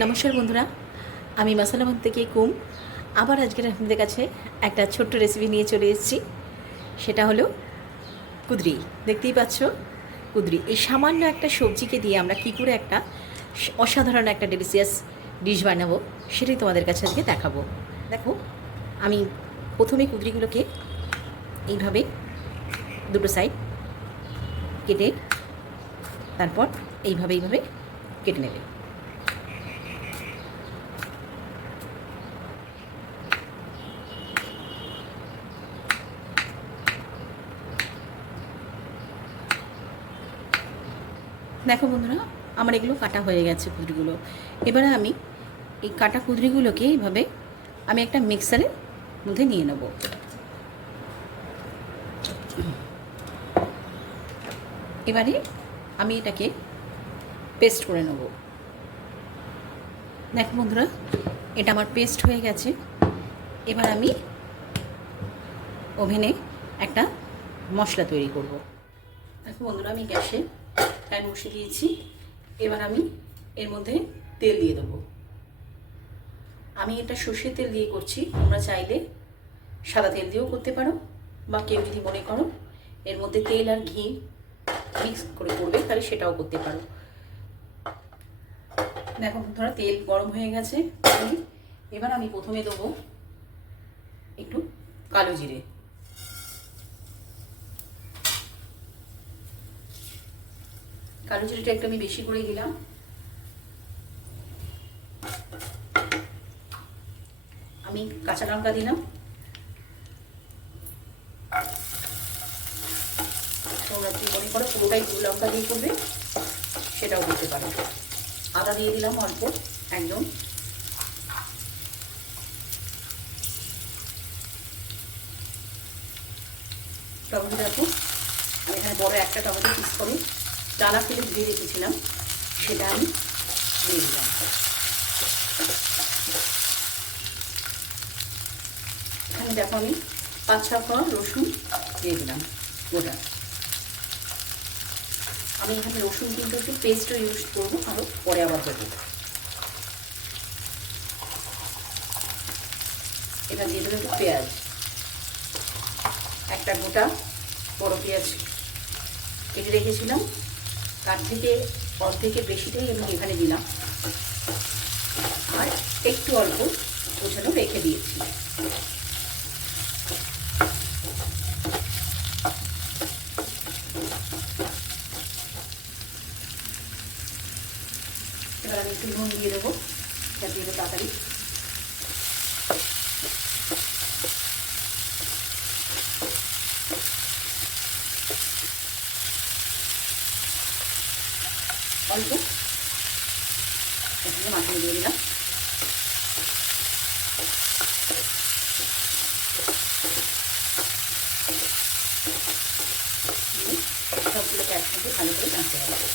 নমস্কার বন্ধুরা, আমি মশলাবন থেকে কুম আবার আজকের আপনাদের কাছে একটা ছোট্ট রেসিপি নিয়ে চলে এসেছি। সেটা হলো কুদরি। দেখতেই পাচ্ছ, কুদরি। এই সামান্য একটা সবজিকে দিয়ে আমরা কী করে একটা অসাধারণ একটা ডেলিশিয়াস ডিশ বানাবো সেটাই তোমাদের কাছে আজকে দেখাবো। দেখো, আমি প্রথমে কুদরিগুলোকে এইভাবে দুটো সাইড কেটে তারপর এইভাবে কেটে নেবে। দেখো বন্ধুরা, আমার এগুলো কাটা হয়ে গেছে কুদরিগুলো। এবারে আমি এই কাটা কুদরিগুলোকে এইভাবে আমি একটা মিক্সারের মধ্যে নিয়ে নেব। এবারে আমি এটাকে পেস্ট করে নেব। দেখো বন্ধুরা, এটা আমার পেস্ট হয়ে গেছে। এবার আমি ওভেনে একটা মশলা তৈরি করব। দেখো বন্ধুরা, আমি গ্যাসে প্যান বসিয়ে দিয়েছি। এবার আমি এর মধ্যে তেল দিয়ে দেবো। আমি এটা সর্ষের তেল দিয়ে করছি, তোমরা চাইলে সাদা তেল দিয়েও করতে পারো, বা কেউ যদি মনে করো এর মধ্যে তেল আর ঘি মিক্স করে করবে তাহলে সেটাও করতে পারো। দেখো বন্ধুরা, তেল গরম হয়ে গেছে। এবার আমি প্রথমে দেবো একটু কালো জিরে। কালো জিরেটা একটু আমি বেশি করে দিলাম। আমি কাঁচা লঙ্কা দিলাম। তোমরা যদি মনে করো পুরোটাই গুঁড়ো লঙ্কা দিয়ে করবে সেটাও করতে পারো। আদা দিয়ে দিলাম অল্প, একদম। টমেটো দেখো, আমি এখানে বড় একটা টমেটো পিস করে ডালা ফেলে ধুয়ে রেখেছিলাম, সেটা আমি দিয়ে দিলাম। এখানে দেখো আমি 5-6 কোয়া রসুন দিয়ে দিলাম গোটা। আমি এখানে রসুন কিন্তু একটু পেস্টও ইউজ করবো, আরও পরে আবার দেবো। এটা দিয়ে দেবো একটু পেঁয়াজ, একটা গোটা বড় পেঁয়াজ কেটে রেখেছিলাম, তার থেকে অর্ধেকের বেশিটাই আমি এখানে দিলাম, আর একটু অল্প ওখানে রেখে দিয়েছি। এবার আমি একটু নুন দিয়ে দেবো যাতে এটা তাড়াতাড়ি অল্প এখানে মাখিয়ে দিয়ে দিলাম। সবগুলোকে একসাথে ভালো করে নাড়তে হবে।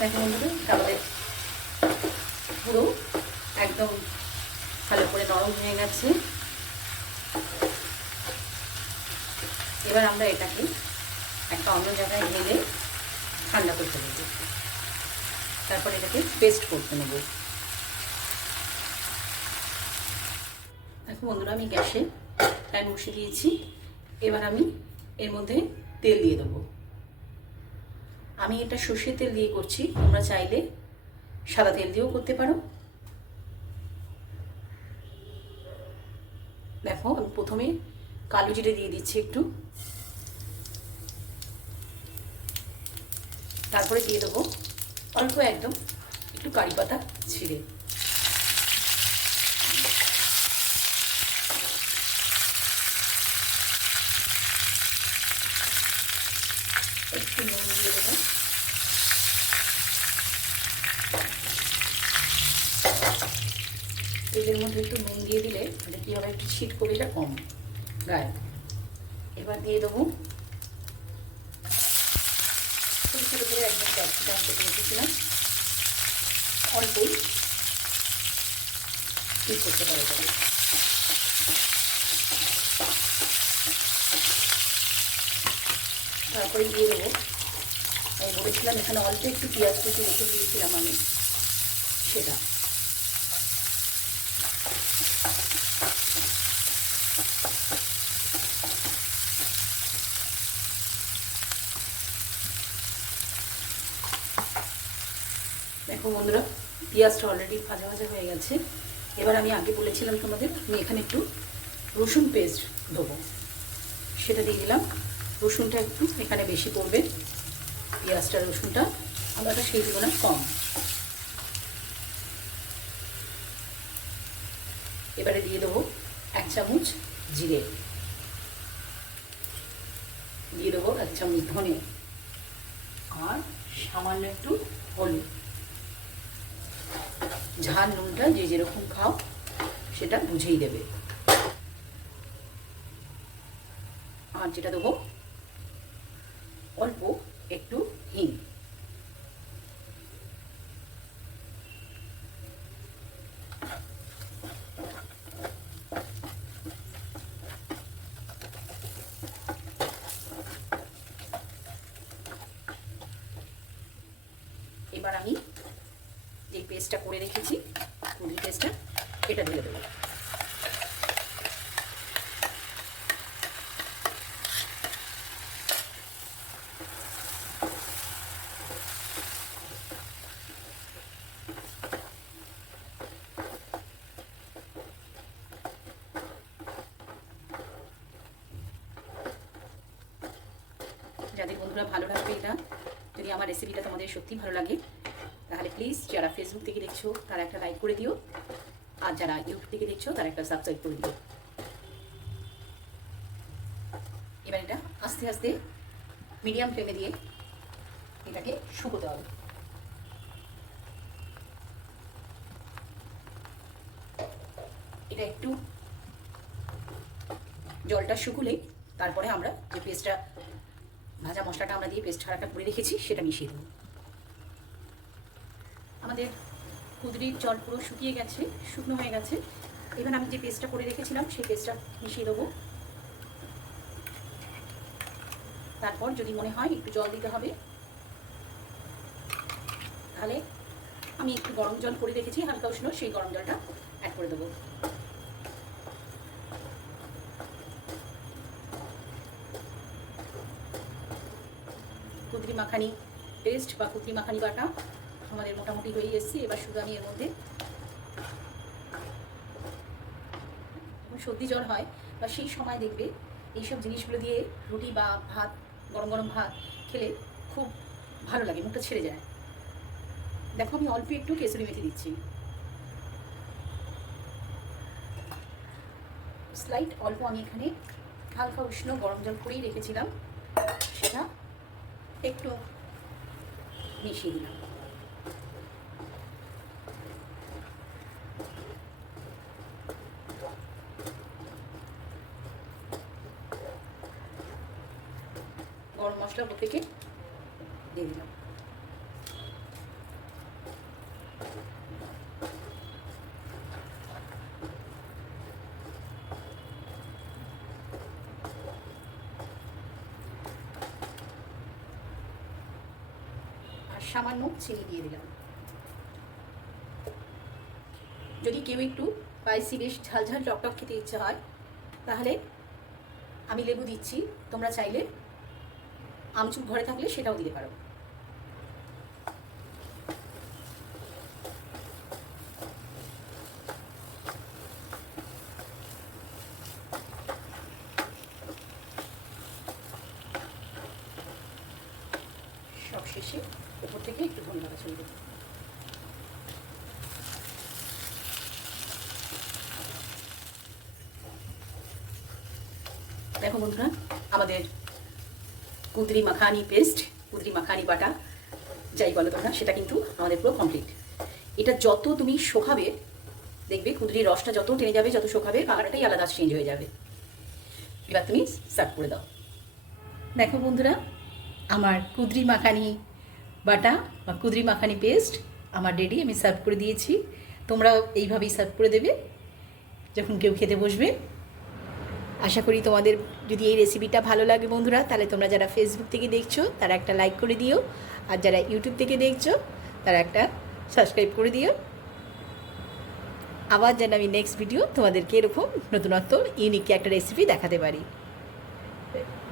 দেখো বন্ধুরা, তাহলে পুরো একদম ভালো করে নরম হয়ে গেছে। এবার আমরা এটাকে একটা অন্য জায়গায় ঢেলে ঠান্ডা করতে নেব, তারপর এটাকে পেস্ট করতে নেব। দেখো বন্ধুরা, আমি গ্যাসে প্যান বসিয়ে দিয়েছি। এবার আমি এর মধ্যে তেল দিয়ে দেবো। আমি এটা সর্ষের তেল দিয়ে করছি, তোমরা চাইলে সাদা তেল দিয়েও করতে পারো। দেখো, আমি প্রথমে কালো জিরে দিয়ে দিচ্ছি একটু, তারপরে দিয়ে দেবো অল্প একদম একটু কারি পাতা ছিঁড়ে। একটু নুন দিয়ে দেবো। তেলের মধ্যে একটু নুন দিয়ে দিলে মানে কী হবে, একটু ছিটকবিটা কম গায়ে। এবার দিয়ে দেবো ছোটো ছোটো করে একদম ক্যাপসিকাম কেটে রেখেছিলাম, অল্পই স্কিপ করতে পারো তবে। তারপরে দিয়ে দেবো, আমি বলেছিলাম এখানে অল্প একটু পেঁয়াজ কুচি রেখে দিয়েছিলাম আমি, সেটা। দেখো বন্ধুরা, পেঁয়াজটা অলরেডি ভাজা ভাজা হয়ে গেছে। এবার আমি আগে বলেছিলাম তোমাদের, আমি এখানে একটু রসুন পেস্ট দেবো, সেটা দিয়ে দিলাম। রসুনটা একটু এখানে বেশি পড়বে, পেঁয়াজটা রসুনটা আমরা সেই তুলনায় কম। এবারে দিয়ে দেবো 1 চামচ জিরে, দিয়ে দেবো 1 চামচ ধনে, আর সামান্য একটু হলুদ। ঝাল নুনটা যে যেরকম খাও সেটা বুঝেই দেবে। আর যেটা দেবো অল্প একটু হিং। এবার আমি যে পেস্টটা করে রেখেছি, কুঁদরি পেস্টটা, এটা ঢেলে দেবো। যাদের বন্ধুরা ভালো লাগবে এটা, যদি আমার রেসিপিটা তোমাদের সত্যি ভালো লাগে, তাহলে প্লিজ যারা ফেসবুক থেকে দেখছো তারা একটা লাইক করে দিও, আর যারা ইউটিউব থেকে দেখছো তারা একটা সাবস্ক্রাইব করে দিও। এবার এটা আস্তে আস্তে মিডিয়াম ফ্লেমে দিয়ে এটাকে শুকোতে হবে। এটা একটু জলটা শুকুলেই তারপরে আমরা যে পেস্টটা, ভাজা মশলাটা আমরা দিয়ে পেস্ট ছাড়াটা করে রেখেছি সেটা মিশিয়ে দেবো। আমাদের কুঁদরির জল পুরো শুকিয়ে গেছে, শুকনো হয়ে গেছে। এবার আমি যে পেস্টটা করে রেখেছিলাম সেই পেস্টটা মিশিয়ে দেবো। তারপর যদি মনে হয় একটু জল দিতে হবে, তাহলে আমি একটু গরম জল করে রেখেছি হালকা উষ্ণ, সেই গরম জলটা অ্যাড করে দেবো। কুঁদরি মাখানি পেস্ট বা কুঁদরি মাখানি বাটা আমাদের মোটামুটি হয়ে এসেছে। এবার শুধু আমি এর মধ্যে, সর্দি জ্বর হয় বা সেই সময় দেখবে এইসব জিনিসগুলো দিয়ে রুটি বা ভাত, গরম গরম ভাত খেলে খুব ভালো লাগে, মুখটা ছেড়ে যায়। দেখো আমি অল্প একটু কেসরি মেথি দিচ্ছি, স্লাইট অল্প। আমি এখানে হালকা উষ্ণ গরম জল করেই রেখেছিলাম, সেটা একটু মিশিয়ে দিলাম। গরম মশলা উপর থেকে দিয়ে দিলাম। সামান্য চিনি দিয়ে দিলাম। যদি কেউ একটু স্পাইসি, বেশ ঝালঝাল টকটক খেতে ইচ্ছে হয়, তাহলে আমি লেবু দিচ্ছি। তোমরা চাইলে আমচুর ঘরে থাকলে সেটাও দিতে পারো। সব শেষে উপর থেকে একটু ধন্যবাদ ছড়িয়ে দেবো। দেখো বন্ধুরা, আমাদের কুঁদরি মাখানি পেস্ট, কুঁদরি মাখানি বাটা, যাই বলো তোমরা, সেটা কিন্তু আমাদের পুরো কমপ্লিট। এটা যত তুমি শোকাবে, দেখবে কুঁদরির রসটা যত টেনে যাবে, যত শোকাবে, কালারটাই আলাদা চেঞ্জ হয়ে যাবে। এবার তুমি সার্ভ করে দাও। দেখো বন্ধুরা, আমার কুঁদরি মাখানি বাটা বা কুঁদরি মাখানি পেস্ট আমার রেডি, আমি সার্ভ করে দিয়েছি। তোমরাও এইভাবেই সার্ভ করে দেবে। যখন কেউ খেতে বসবে। আশা করি তোমাদের যদি এই রেসিপিটা ভালো লাগে বন্ধুরা, তাহলে তোমরা যারা ফেসবুক থেকে দেখছো তারা একটা লাইক করে দিও, আর যারা ইউটিউব থেকে দেখছো তারা একটা সাবস্ক্রাইব করে দিও। আবার যেন আমি নেক্সট ভিডিও তোমাদেরকে এরকম নতুনত্ব ইউনিক একটা রেসিপি দেখাতে পারি।